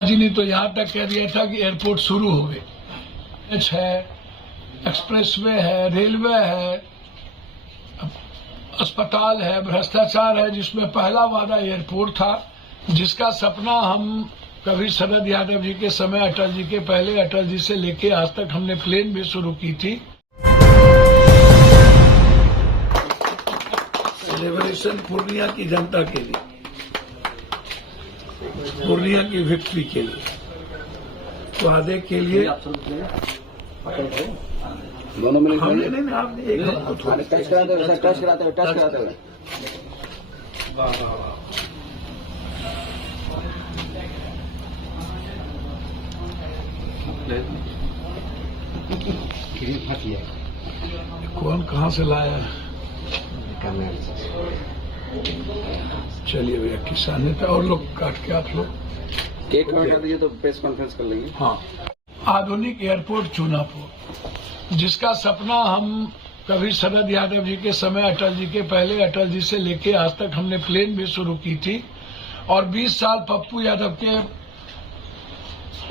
जी ने तो यहाँ तक कह दिया था कि एयरपोर्ट शुरू हो गए। एच है, एक्सप्रेसवे है, रेलवे है, अस्पताल है, भ्रष्टाचार है, जिसमें पहला वादा एयरपोर्ट था, जिसका सपना हम कभी शरद यादव जी के समय, अटल जी के पहले, अटल जी से लेके आज तक हमने प्लेन भी शुरू की थी। सेलिब्रेशन पूर्णिया की जनता के लिए, पूर्णिया की विक्ट्री के लिए, वादे के लिए दोनों मिले नहीं आपने एक टच कराते हुए कौन कहाँ से लाया? चलिए भैया, किसान नेता और लोग काट के आप लोग केक काट दीजिए तो प्रेस कॉन्फ्रेंस कर लेंगे। हाँ, आधुनिक एयरपोर्ट चूनापुर, जिसका सपना हम कभी शरद यादव जी के समय, अटल जी के पहले, अटल जी से लेके आज तक हमने प्लेन भी शुरू की थी, और 20 साल पप्पू यादव के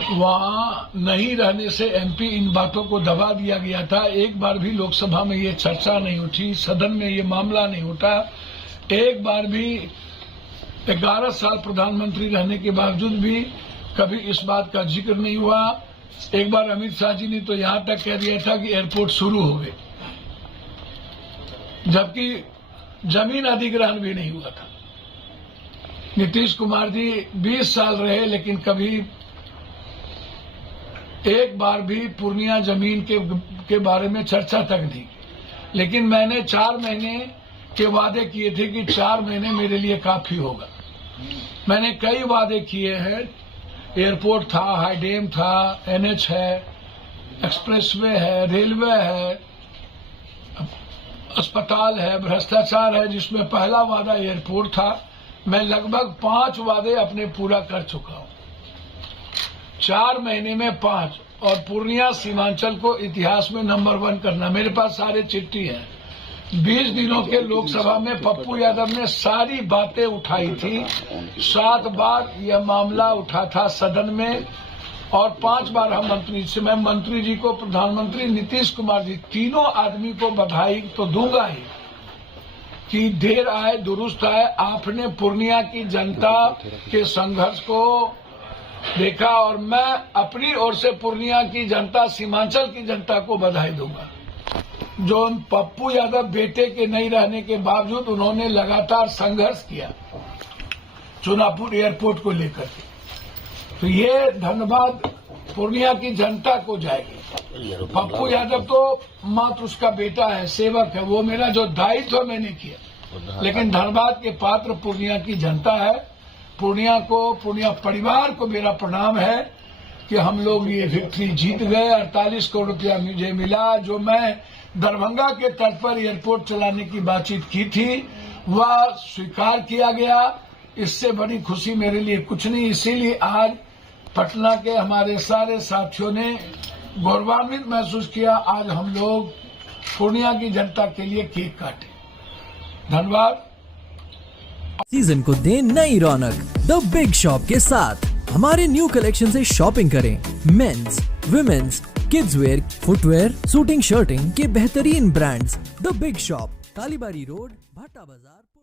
वहां नहीं रहने से एमपी इन बातों को दबा दिया गया था। एक बार भी लोकसभा में ये चर्चा नहीं उठी, सदन में ये मामला नहीं उठा, एक बार भी 11 साल प्रधानमंत्री रहने के बावजूद भी कभी इस बात का जिक्र नहीं हुआ। एक बार अमित शाह जी ने तो यहाँ तक कह दिया था कि एयरपोर्ट शुरू हो गए, जबकि जमीन अधिग्रहण भी नहीं हुआ था। नीतीश कुमार जी 20 साल रहे, लेकिन कभी एक बार भी पूर्णिया जमीन के बारे में चर्चा तक नहीं। लेकिन मैंने 4 महीने के वादे किए थे कि 4 महीने मेरे लिए काफी होगा। मैंने कई वादे किए हैं, एयरपोर्ट था, हाईडेम था, एनएच है, एक्सप्रेसवे है, रेलवे है, अस्पताल है, भ्रष्टाचार है, जिसमें पहला वादा एयरपोर्ट था। मैं लगभग 5 वादे अपने पूरा कर चुका हूं, 4 महीने में 5। और पूर्णिया सीमांचल को इतिहास में नंबर 1 करना, मेरे पास सारे चिट्ठी हैं। 20 दिनों के लोकसभा में पप्पू यादव ने सारी बातें उठाई थी। 7 बार यह मामला उठा था सदन में, और 5 बार हम मंत्री से, मैं मंत्री जी को, प्रधानमंत्री नीतीश कुमार जी, तीनों आदमी को बधाई तो दूंगा ही कि देर आए दुरुस्त आए। आपने पूर्णिया की जनता के संघर्ष को देखा, और मैं अपनी ओर से पूर्णिया की जनता, सीमांचल की जनता को बधाई दूंगा। जो पप्पू यादव बेटे के नहीं रहने के बावजूद उन्होंने लगातार संघर्ष किया चूनापुर एयरपोर्ट को लेकर के, तो ये धन्यवाद पूर्णिया की जनता को जाएगी। पप्पू यादव तो मात्र उसका बेटा है, सेवक है, वो मेरा जो दायित्व मैंने किया, लेकिन धन्यवाद के पात्र पूर्णिया की जनता है। पूर्णिया को, पूर्णिया परिवार को मेरा प्रणाम है कि हम लोग ये विक्ट्री जीत गए। 48 करोड़ रुपया मुझे मिला। जो मैं दरभंगा के तट पर एयरपोर्ट चलाने की बातचीत की थी, वह स्वीकार किया गया। इससे बड़ी खुशी मेरे लिए कुछ नहीं। इसीलिए आज पटना के हमारे सारे साथियों ने गौरवान्वित महसूस किया। आज हम लोग पूर्णिया की जनता के लिए केक काटे। धन्यवाद। सीजन को दे नई रौनक द बिग शॉप के साथ। हमारे न्यू कलेक्शन से शॉपिंग करें। Men's, women's, kids wear, footwear, suiting, shirting के बेहतरीन brands. The big shop, Kalibari road, Bhata बाजार।